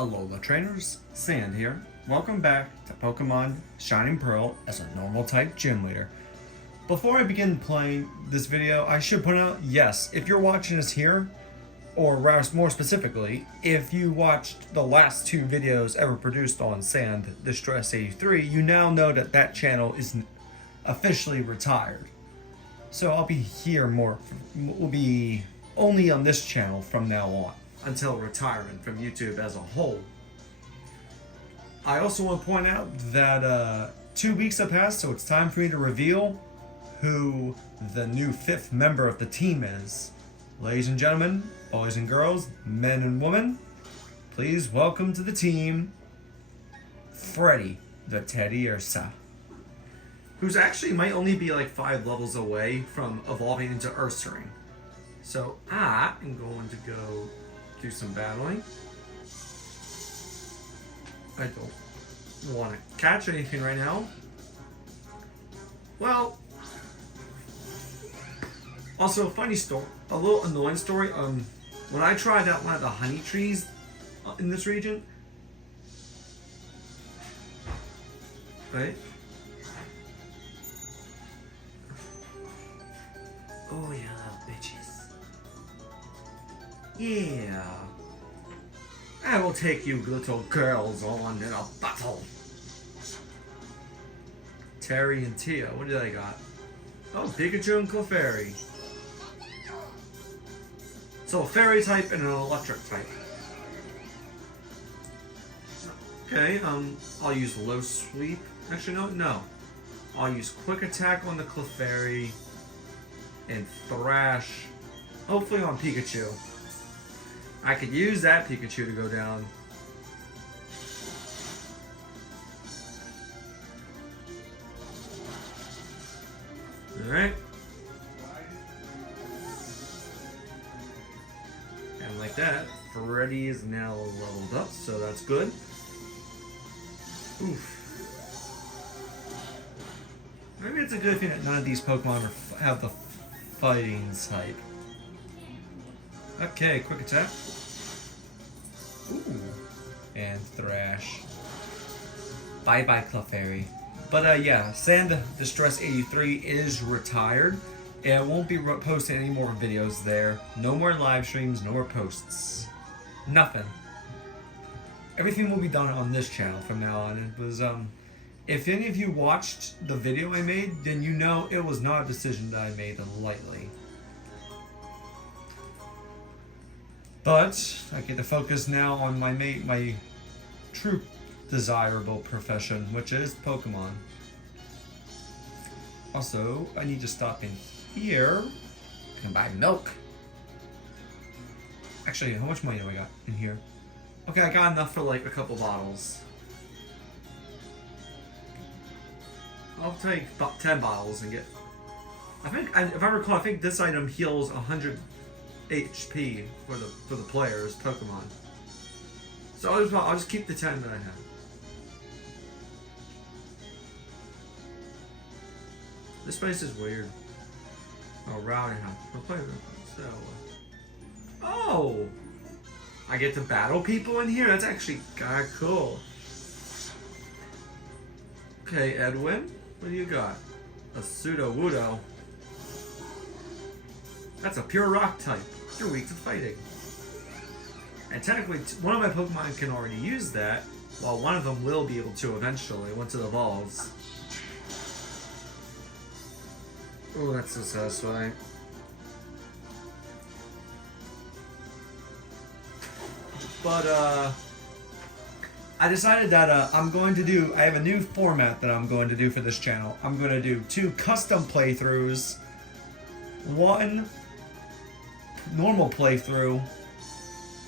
Alola trainers, Sand here. Welcome back to Pokemon Shining Pearl as a normal type gym leader. Before I begin playing this video, I should point out, yes, if you're watching us here, or more specifically, if you watched the last two videos ever produced on Sand Distress 83, you now know that that channel is officially retired. So I'll be here will be only on this channel from now on, until retirement from YouTube as a whole. I also want to point out that 2 weeks have passed, so it's time for me to reveal who the new 5th member of the team is. Ladies and gentlemen, boys and girls, men and women, please welcome to the team, Freddy the Teddy Ursa, who's actually might only be like 5 levels away from evolving into Ursaring. So I am going to go do some battling. I don't want to catch anything right now. Well, also a funny story, a little annoying story. When I tried out one of the honey trees in this region, right? Oh yeah, little bitches. Yeah. I will take you little girls on in a battle. Terry and Tia, what did I got? Oh, Pikachu and Clefairy. So a fairy type and an electric type. Okay, I'll use low sweep. Actually, no. I'll use quick attack on the Clefairy and thrash, hopefully on Pikachu. I could use that Pikachu to go down. Alright. And like that, Freddy is now leveled up, so that's good. Oof. Maybe it's a good thing that none of these Pokemon have the fighting type. Okay, quick attack. Ooh. And thrash. Bye bye, Clefairy. But yeah, Sand Distress 83 is retired. And I won't be posting any more videos there. No more live streams, no more posts. Nothing. Everything will be done on this channel from now on. It was, if any of you watched the video I made, then you know it was not a decision that I made lightly. But I get to focus now on my true desirable profession, which is Pokemon. Also, I need to stop in here and buy milk. Actually, how much money do I got in here? Okay, I got enough for like a couple bottles. I'll take about 10 bottles and get... if I recall, I think this item heals 100 HP for the players, Pokemon. So I'll just keep the 10 that I have. This place is weird. Oh, Rowdy House. We're playing so. Oh! I get to battle people in here? That's actually kinda cool. Okay, Edwin, what do you got? A Sudowoodo. That's a pure rock type. You're weak to fighting. And technically, one of my Pokemon can already use that, while one of them will be able to eventually, once it evolves. Oh, that's so satisfying. But, I decided that I have a new format that I'm going to do for this channel. I'm going to do 2 custom playthroughs, 1 normal playthrough,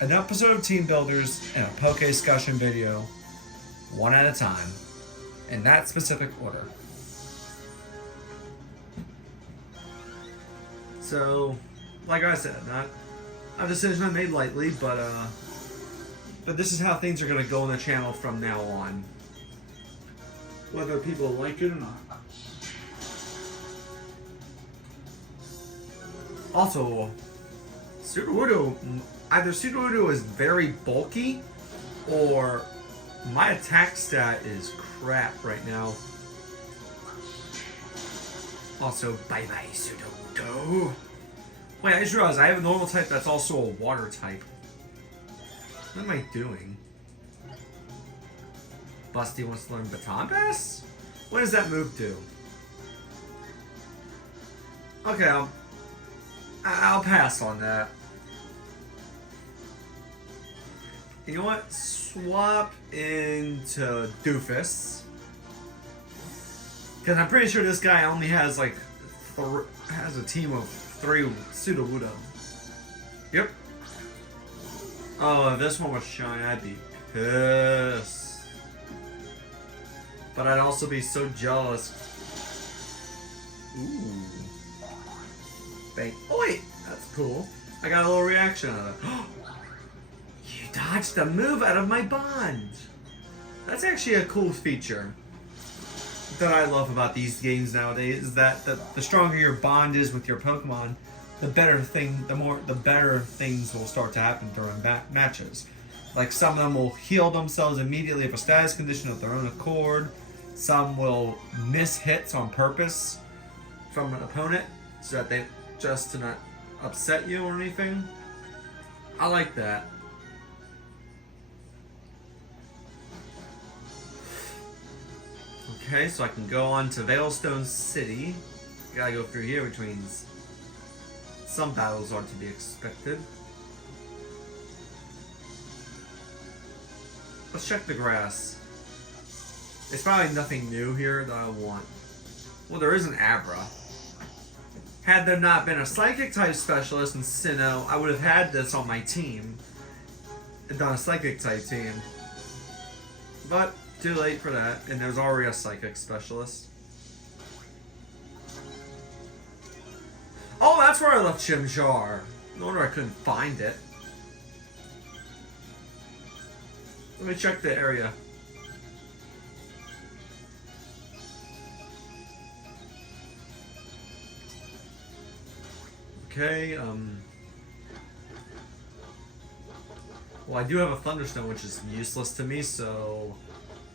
an episode of Team Builders, and a Poke-Discussion video, one at a time, in that specific order. So, like I said, not a decision I made lightly, but this is how things are going to go on the channel from now on, whether people like it or not. Also, Sudowoodo, either Sudowoodo is very bulky, or my attack stat is crap right now. Also, bye bye, Sudoku. Wait, I just realized I have a normal type that's also a water type. What am I doing? Busty wants to learn Baton Pass? What does that move do? Okay, I'll pass on that. You know what? Swap into Doofus. Because I'm pretty sure this guy only has like has a team of 3 Sudowoodo. Yep. Oh, if this one was shiny, I'd be pissed. But I'd also be so jealous. Ooh. Bang. Oh wait, that's cool. I got a little reaction out of it. You dodged the move out of my bond. That's actually a cool feature that I love about these games nowadays, is that the stronger your bond is with your Pokemon, the better things will start to happen during matches. Like some of them will heal themselves immediately of a status condition of their own accord. Some will miss hits on purpose from an opponent so that they just to not upset you or anything. I like that. Okay, so I can go on to Veilstone City. Gotta go through here, which means some battles are to be expected. Let's check the grass. There's probably nothing new here that I want. Well, there is an Abra. Had there not been a Psychic type specialist in Sinnoh, I would have had this on my team. And done a Psychic type team. But too late for that, and there's already a Psychic specialist. Oh, that's where I left Chimchar. No wonder I couldn't find it. Let me check the area. Okay, well, I do have a Thunderstone, which is useless to me, so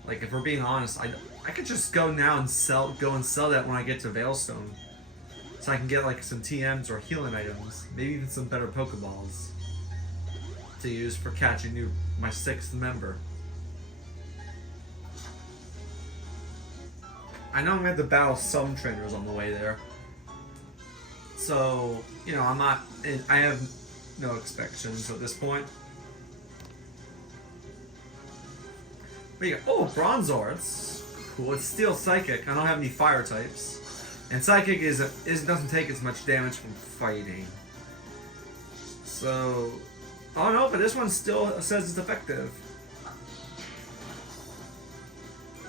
like, if we're being honest, I could just go now and sell that when I get to Veilstone. So I can get like some TMs or healing items. Maybe even some better Pokeballs to use for catching my 6th member. I know I'm gonna have to battle some trainers on the way there. So, you know, I have no expectations at this point. But yeah, oh, Bronzor, it's cool. It's still Psychic. I don't have any Fire types. And Psychic doesn't take as much damage from fighting. So, oh no, but this one still says it's effective.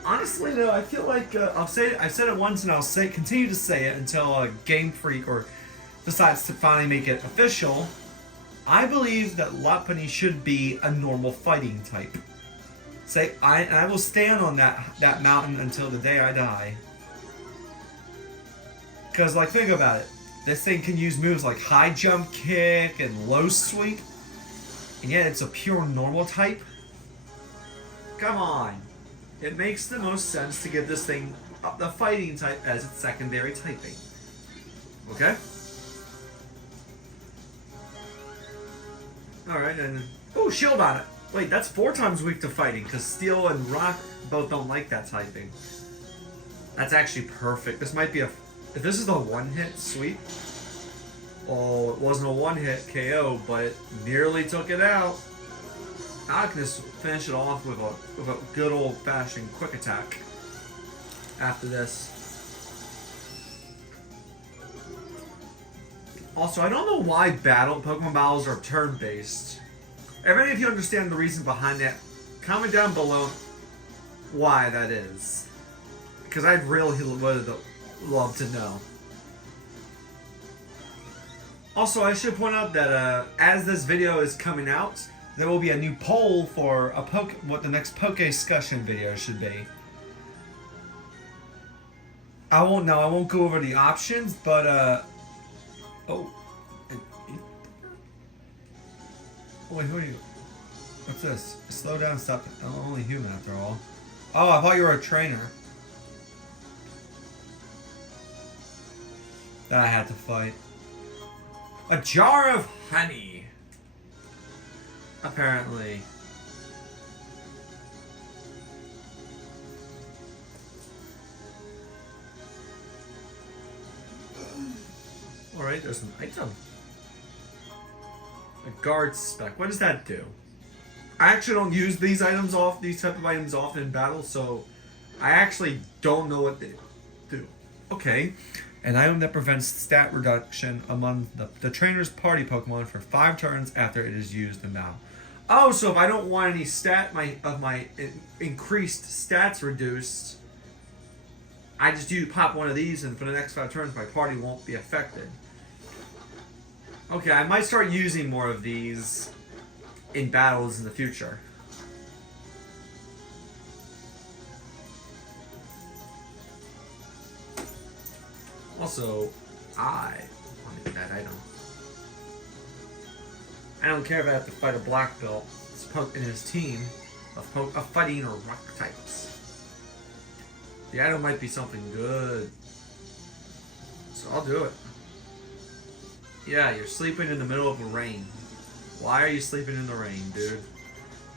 Honestly, though, I feel like I've said it once, and I'll continue to say it until Game Freak decides to finally make it official. I believe that Lopunny should be a normal fighting type. I will stand on that mountain until the day I die. Because, like, think about it. This thing can use moves like High Jump Kick and Low Sweep. And yet it's a pure normal type. Come on. It makes the most sense to give this thing the fighting type as its secondary typing. Okay? Alright, and... oh, Shield on it! Wait, that's 4 times weak to fighting, because Steel and Rock both don't like that typing. That's actually perfect. This might be a... if this is a one-hit sweep... well, it wasn't a one-hit KO, but it nearly took it out. I can just finish it off with a good old-fashioned quick attack after this. Also, I don't know why Pokemon battles are turn-based. If any of you understand the reason behind that, comment down below why that is. Because I'd really would love to know. Also, I should point out that as this video is coming out, there will be a new poll for what the next Poke-Discussion video should be. I won't go over the options, but oh. Wait, who are you? What's this? Slow down, stop. I'm only human after all. Oh, I thought you were a trainer. That I had to fight. A jar of honey. Apparently. Alright, there's an item. A guard spec. What does that do? I actually don't use these type of items often in battle, so I actually don't know what they do. Okay. An item that prevents stat reduction among the trainer's party Pokemon for 5 turns after it is used in battle. Oh, so if I don't want any increased stats reduced, I just pop one of these, and for the next 5 turns, my party won't be affected. Okay, I might start using more of these in battles in the future. Also, I want to get that item. I don't care if I have to fight a black belt in his team of fighting or rock types. The item might be something good, so I'll do it. Yeah, you're sleeping in the middle of the rain. Why are you sleeping in the rain, dude?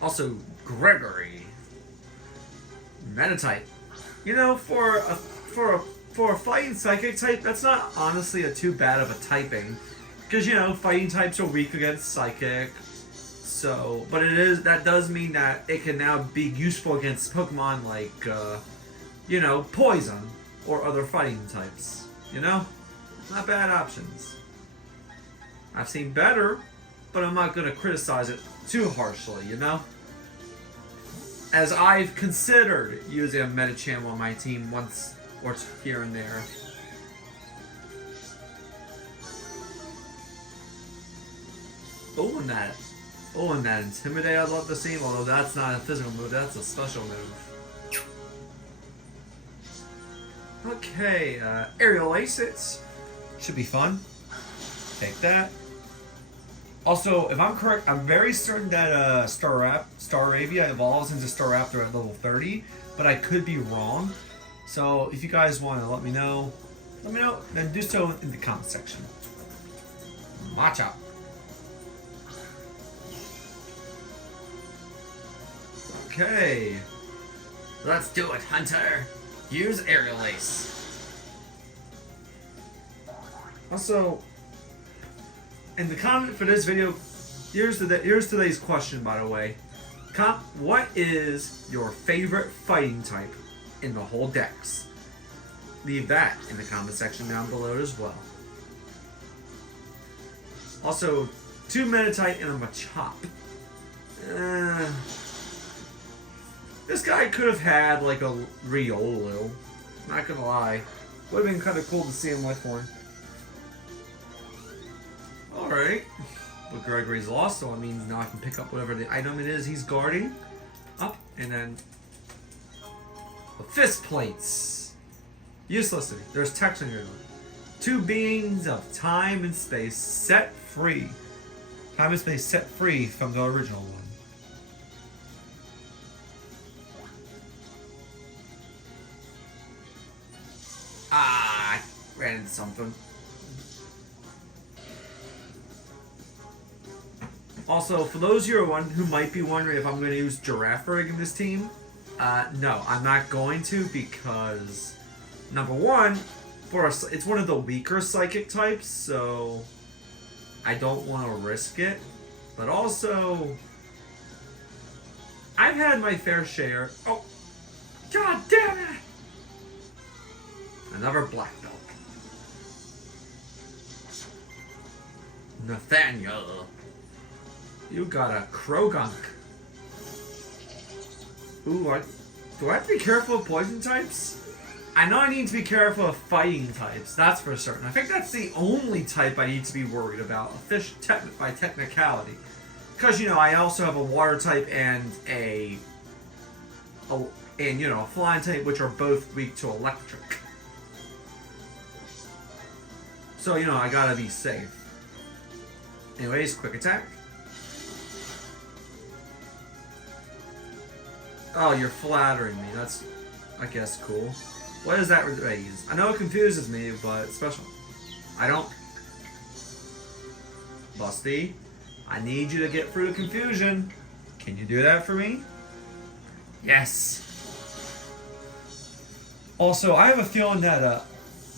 Also, Gregory. Meta-type. You know, for a fighting psychic type, that's not honestly too bad of a typing. Because, you know, fighting types are weak against psychic. So, but that does mean that it can now be useful against Pokemon like, you know, poison or other fighting types. You know? Not bad options. I've seen better, but I'm not going to criticize it too harshly, you know? As I've considered using a Medicham on my team once or here and there. And that Intimidate I'd love to see, although that's not a physical move, that's a special move. Okay, Aerial Aces. Should be fun. Take that. Also, if I'm correct, I'm very certain that Staravia evolves into Staraptor at level 30, but I could be wrong. So if you guys want to let me know, then do so in the comment section. Matcha. Okay. Let's do it, Hunter. Use Aerial Ace. Also, in the comment for this video, here's today's question, by the way. What is your favorite fighting type in the whole Dex? Leave that in the comment section down below as well. Also, 2 Meditite and a Machop. This guy could have had like a Riolu. Not gonna lie. Would have been kind of cool to see him with one. Alright. But Gregory's lost, so it means now I can pick up whatever the item it is he's guarding. Up, and then the fist plates. Useless. There's text on your one. 2 beings of time and space set free. Time and space set free from the original one. Ah, I ran into something. Also, for those of you who might be wondering if I'm going to use Girafarig in this team, no, I'm not going to, because number one, it's one of the weaker psychic types, so I don't want to risk it. But also, I've had my fair share. Oh, god damn it! Another black belt. Nathaniel. You got a Krogunk. Ooh, do I have to be careful of poison types? I know I need to be careful of fighting types, that's for certain. I think that's the only type I need to be worried about, by technicality. Because, you know, I also have a water type and a flying type, which are both weak to electric. So, you know, I gotta be safe. Anyways, quick attack. Oh, you're flattering me. That's, I guess, cool. What does that raise? I know it confuses me, but it's special. I don't... Busty, I need you to get through the confusion. Can you do that for me? Yes. Also, I have a feeling that,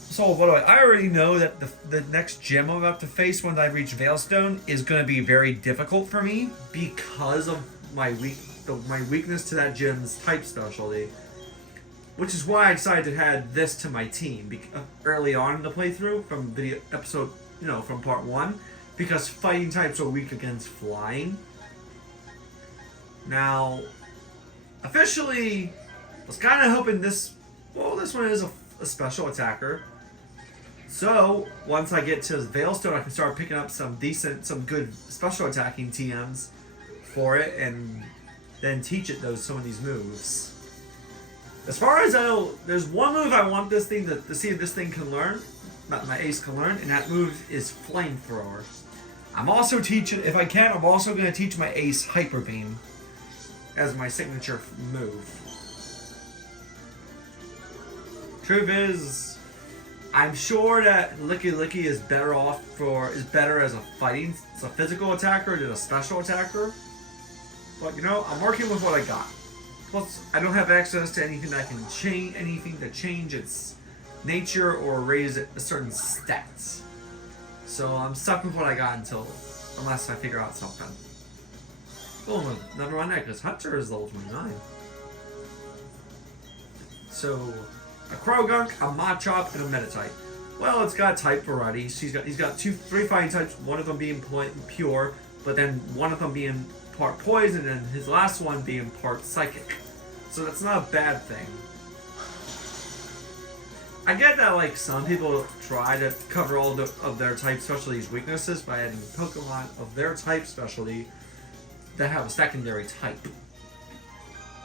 so what do I already know that the next gym I'm about to face when I reach Veilstone is going to be very difficult for me because of my weakness to that gym's type specialty. Which is why I decided to add this to my team early on in the playthrough from video episode, from part 1, because fighting types are weak against flying. Now, officially, I was kind of hoping this one is a special attacker. So, once I get to Veilstone, I can start picking up some good special attacking TMs for it, and then teach it some of these moves. As far as I know, there's one move I want this thing to see if this thing can learn, my ace can learn, and that move is Flamethrower. I'm also teaching, if I can, I'm also going to teach my ace Hyper Beam as my signature move. Truth is, I'm sure that Licky is better as a physical attacker than a special attacker. But I'm working with what I got. Plus, I don't have access to anything that can change its nature or raise a certain stats. So I'm stuck with what I got unless I figure out something. Oh, never mind that, because Hunter is level 29. So, a Krogunk, a Machop, and a Meditite. Well, it's got type variety. He's got three fighting types, one of them being pure, but then one of them being part poison, and his last one being part psychic. So that's not a bad thing. I get that some people try to cover all of their type specialties' weaknesses by adding Pokemon of their type specialty that have a secondary type.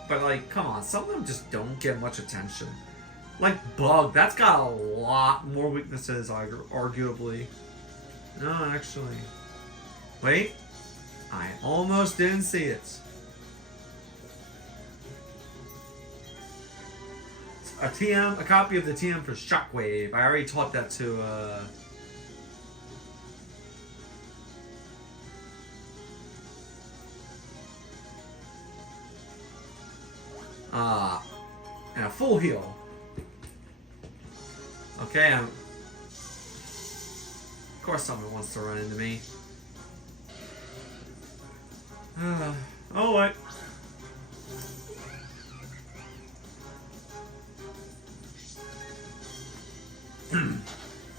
But come on, some of them just don't get much attention. Like Bug, that's got a lot more weaknesses, arguably. No, actually. Wait. I almost didn't see it. A copy of the TM for Shockwave. I already taught that to, and a full heal. Okay, of course someone wants to run into me. Oh, what?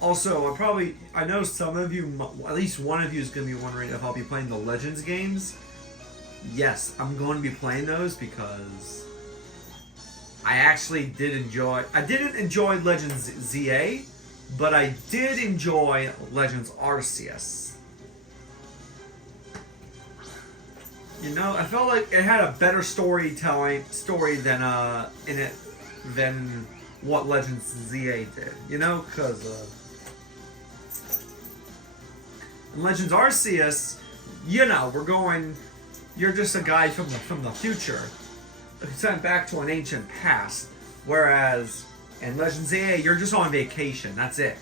Also, I know some of you, at least one of you is going to be wondering if I'll be playing the Legends games. Yes, I'm going to be playing those because I actually I didn't enjoy Legends ZA, but I did enjoy Legends Arceus. I felt like it had a better story than than what Legends ZA did. Because in Legends Arceus, you're just a guy from the future sent back to an ancient past, whereas in Legends ZA, you're just on vacation. That's it.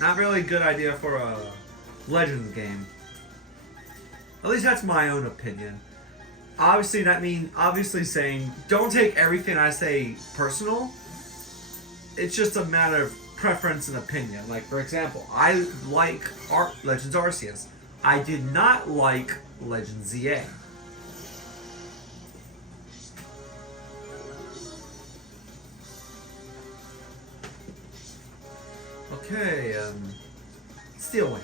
Not really a good idea for a Legends game. At least that's my own opinion. Obviously saying, don't take everything I say personal. It's just a matter of preference and opinion. Like, for example, I like Legends Arceus. I did not like Legends ZA. Okay, Steel Wing.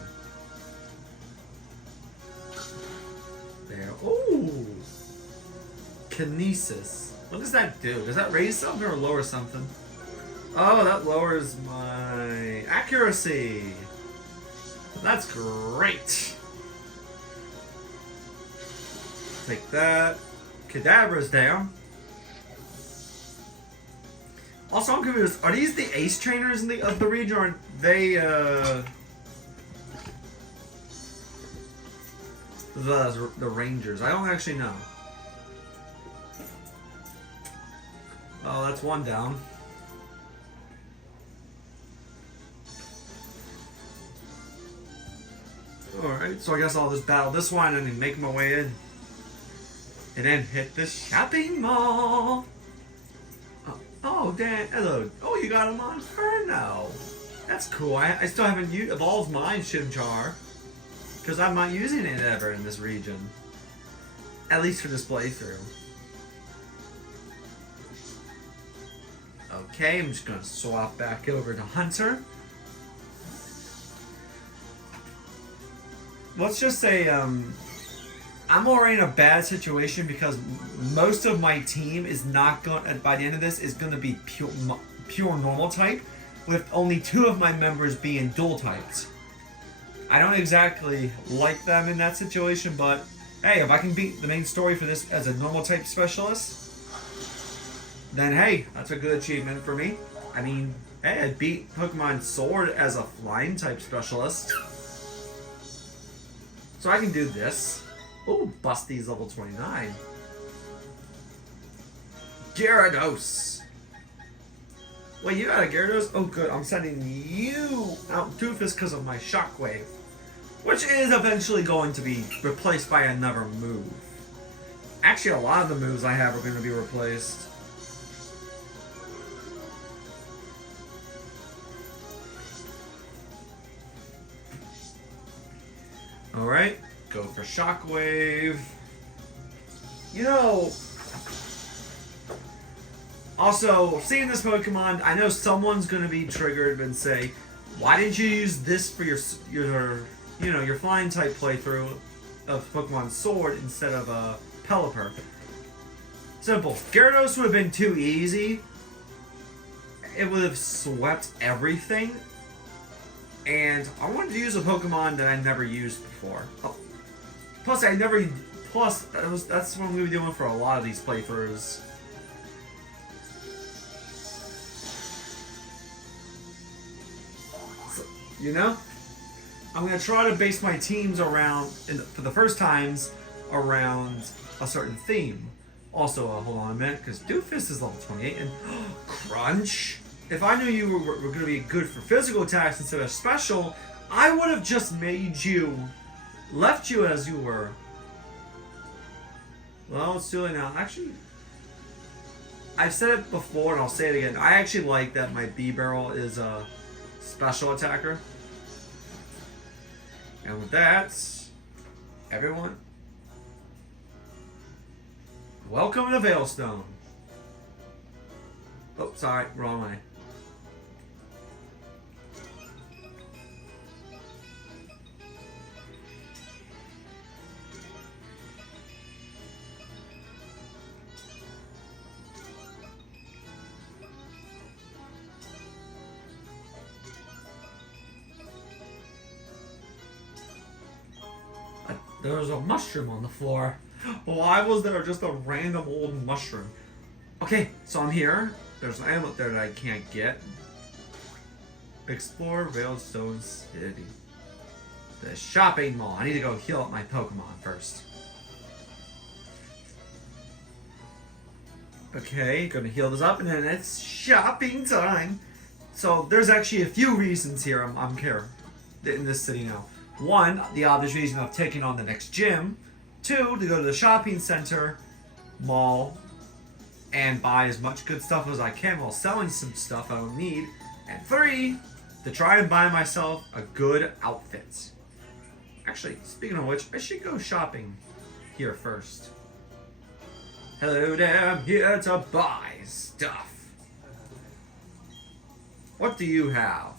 There. Ooh! Kinesis. What does that do? Does that raise something or lower something? Oh, that lowers my accuracy. That's great. Take that. Kadabra's down. Also, I'm confused. Are these the ace trainers of the region, or are they the rangers? I don't actually know. Oh, that's one down. Alright, so I guess I'll just battle this one and then make my way in. And then hit the shopping mall. Oh, Dan, hello. Oh, you got him on Inferno. That's cool. I still haven't evolved mine, Chimchar. Because I'm not using it ever in this region. At least for this playthrough. Okay, I'm just going to swap back over to Hunter. Let's just say I'm already in a bad situation because most of my team is not going, by the end of this, is going to be pure normal type, with only 2 of my members being dual types. I don't exactly like them in that situation, but hey, if I can beat the main story for this as a normal type specialist, then hey, that's a good achievement for me. I mean, hey, I beat Pokemon Sword as a flying type specialist. So I can do this. Oh, Busty's level 29. Gyarados. Wait, you got a Gyarados? Oh, good. I'm sending you out Doofus because of my Shockwave, which is eventually going to be replaced by another move. Actually, a lot of the moves I have are going to be replaced. Alright, go for Shockwave. You know, also, seeing this Pokemon, I know someone's going to be triggered and say, why didn't you use this for your flying type playthrough of Pokemon Sword instead of Pelipper? Simple. Gyarados would have been too easy. It would have swept everything. And I wanted to use a Pokemon that I never used before. Oh. Plus, that's what we were doing for a lot of these playthroughs. So, you know? I'm going to try to base my teams around, for the first times, around a certain theme. Also, hold on a minute, because Doofus is level 28, and Crunch! If I knew you were going to be good for physical attacks instead of special, I would have just left you as you were. Well, it's too late now. Actually, I've said it before and I'll say it again. I actually like that my B-Barrel is a special attacker. And with that, everyone, welcome to Veilstone. Oh, sorry, wrong way. There was a mushroom on the floor. Why was there just a random old mushroom? Okay, so I'm here. There's an amulet there that I can't get. Explore Veilstone City. The shopping mall. I need to go heal up my Pokemon first. Okay, gonna heal this up and then it's shopping time. So there's actually a few reasons here I'm here in this city now. 1, the obvious reason of taking on the next gym. 2, to go to the shopping center, mall, and buy as much good stuff as I can while selling some stuff I don't need. And 3, to try and buy myself a good outfit. Actually, speaking of which, I should go shopping here first. Hello there, I'm here to buy stuff. What do you have?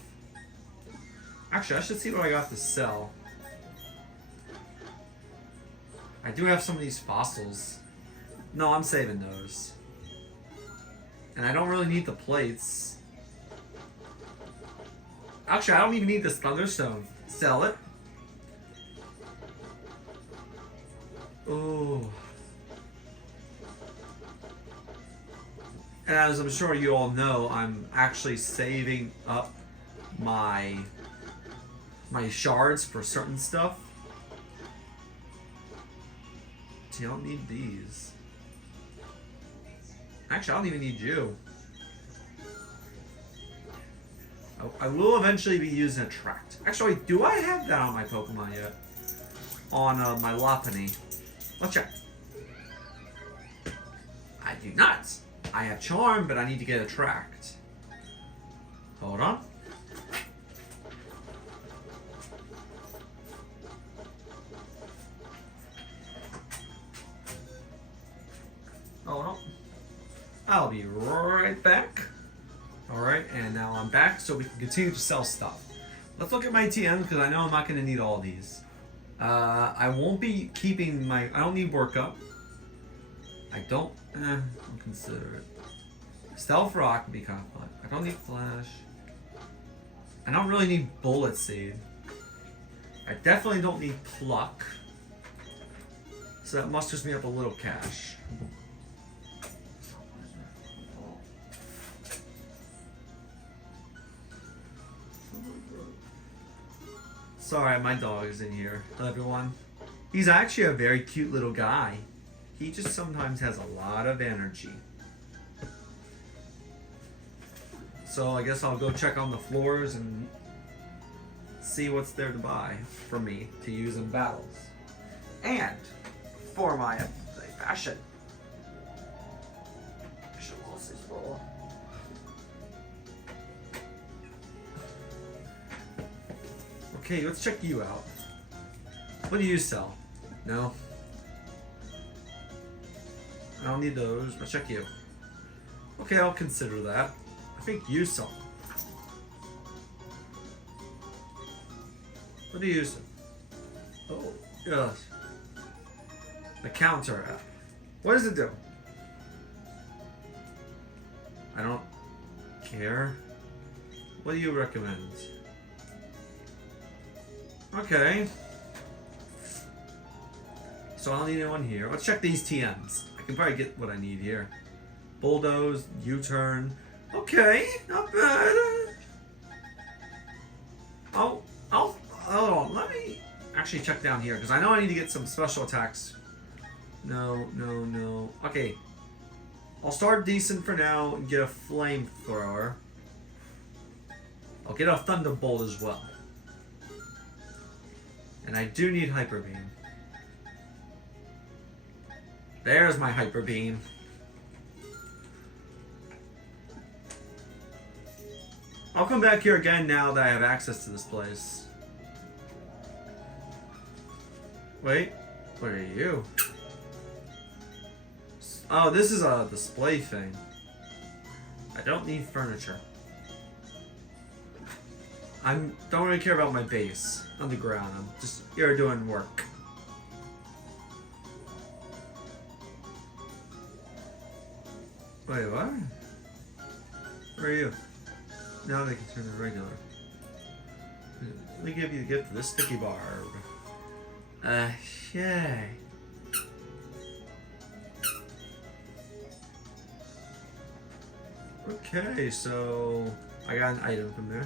Actually, I should see what I got to sell. I do have some of these fossils. No, I'm saving those. And I don't really need the plates. Actually, I don't even need this Thunderstone. Sell it. Oh. And as I'm sure you all know, I'm actually saving up my shards for certain stuff. So you don't need these. Actually, I don't even need you. I will eventually be using Attract. Actually, do I have that on my Pokemon yet? On my Lopunny. Let's check. I do not. I have Charm, but I need to get Attract. Hold on. Hold on. I'll be right back. Alright, and now I'm back so we can continue to sell stuff. Let's look at my TM because I know I'm not going to need all these. I won't be keeping my... I don't need workup. I don't... I'll consider it. Stealth Rock would be kind of fun. I don't need Flash. I don't really need Bullet Seed. I definitely don't need Pluck. So that musters me up a little cash. Sorry, my dog is in here, everyone. He's actually a very cute little guy. He just sometimes has a lot of energy. So I guess I'll go check on the floors and see what's there to buy for me to use in battles. And for my fashion. Okay, let's check you out. What do you sell? No? I don't need those. Let's check you. Okay, I'll consider that. I think you sell. What do you sell? Oh, yes. The counter app. What does it do? I don't care. What do you recommend? Okay. So I don't need anyone here. Let's check these TMs. I can probably get what I need here. Bulldoze, U-turn. Okay, not bad. Hold on. Let me actually check down here because I know I need to get some special attacks. No. Okay. I'll start decent for now and get a flamethrower. I'll get a thunderbolt as well. And I do need Hyper Beam. There's my Hyper Beam. I'll come back here again now that I have access to this place. Wait, what are you? Oh, this is a display thing. I don't need furniture. I don't really care about my base on the ground. I'm just here doing work. Wait, what? Where are you? Now they can turn to regular. Let me give you the gift of this sticky barb. Yay. Okay, so I got an item from there.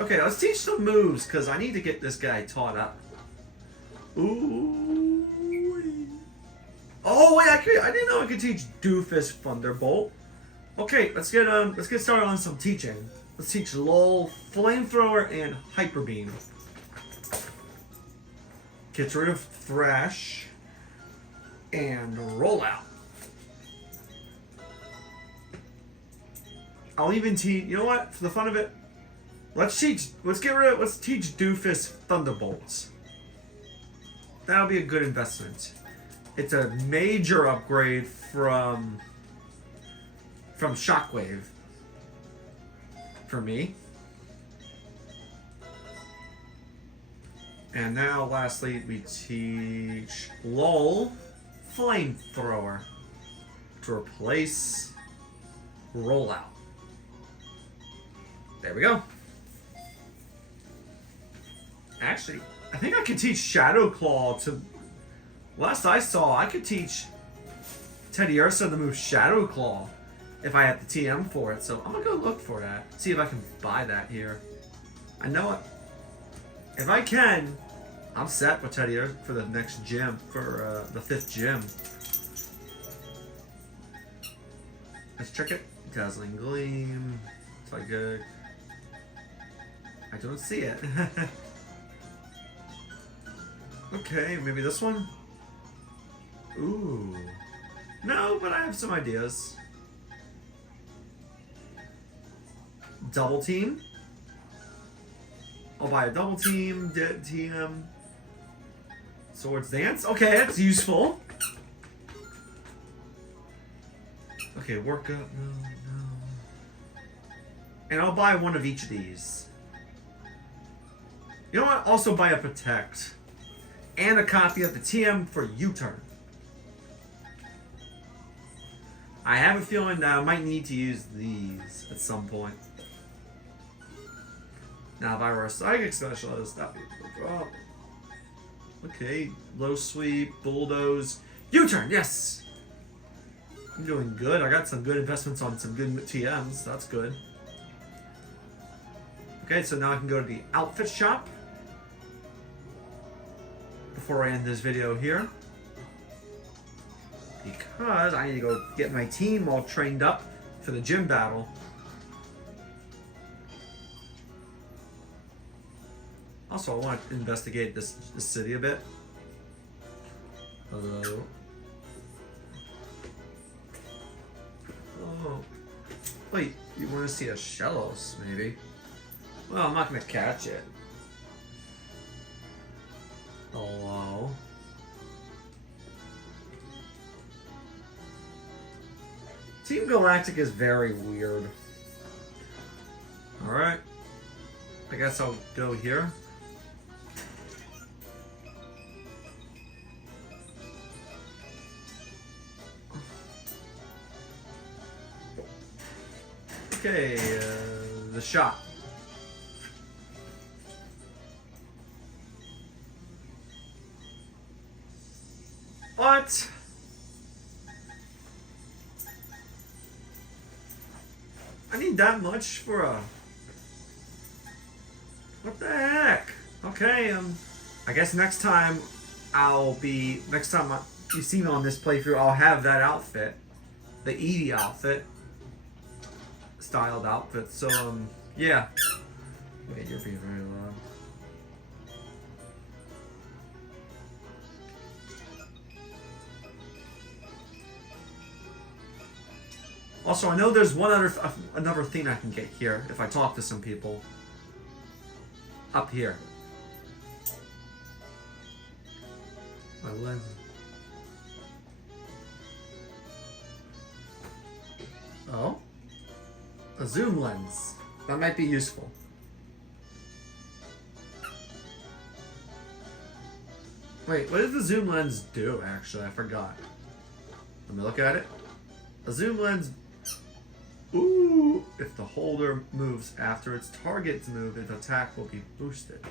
Okay, let's teach some moves, because I need to get this guy taught up. Ooh. Oh, wait, I didn't know I could teach Doofus Thunderbolt. Okay, let's get started on some teaching. Let's teach Lull, Flamethrower, and Hyper Beam. Gets rid of Thrash. And Rollout. I'll even teach, you know what, for the fun of it, let's teach Doofus Thunderbolts. That'll be a good investment. It's a major upgrade from Shockwave for me. And now lastly we teach Lull Flamethrower to replace Rollout. There we go. Actually, I think I could teach Shadow Claw to... Last I saw, I could teach Teddy Ursa the move Shadow Claw if I had the TM for it. So I'm gonna go look for that. See if I can buy that here. I know it. If I can, I'm set with Teddy Ursa for the next gym, for the 5th gym. Let's check it. Dazzling Gleam. It's like good. I don't see it. Okay, maybe this one? Ooh. No, but I have some ideas. Double team. I'll buy a double team. TM. Swords Dance. Okay, that's useful. Okay, work up. No. And I'll buy one of each of these. You know what? Also buy a Protect. And a copy of the TM for U-Turn. I have a feeling that I might need to use these at some point. Now, if I were a Psychic Specialist, that'd be a problem. Okay, Low Sweep, Bulldoze, U-Turn, yes! I'm doing good. I got some good investments on some good TMs. That's good. Okay, so now I can go to the outfit shop. Before I end this video here, because I need to go get my team all trained up for the gym battle. Also, I want to investigate this city a bit. Hello. Oh, wait, you want to see a Shellos, maybe? Well, I'm not going to catch it. Hello. Team Galactic is very weird. Alright. I guess I'll go here. Okay, the shop. What? I need that much for a... What the heck? Okay, I guess next time you see me on this playthrough, I'll have that outfit. The Eevee outfit. Styled outfit, so, yeah. Wait, you're being very loud. Also, I know there's another thing I can get here if I talk to some people. Up here. My lens. Oh? A zoom lens. That might be useful. Wait, what does the zoom lens do, actually? I forgot. Let me look at it. A zoom lens... Ooh! If the holder moves after its target's move, its attack will be boosted.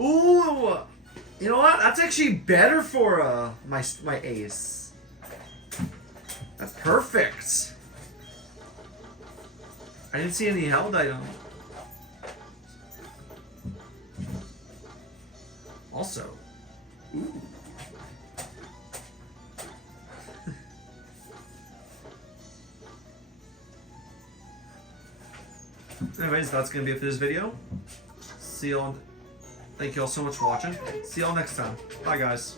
Ooh! You know what? That's actually better for my ace. That's perfect. I didn't see any held item. Also, ooh. Anyways, that's gonna be it for this video. See y'all. Thank you all so much for watching. See y'all next time. Bye, guys.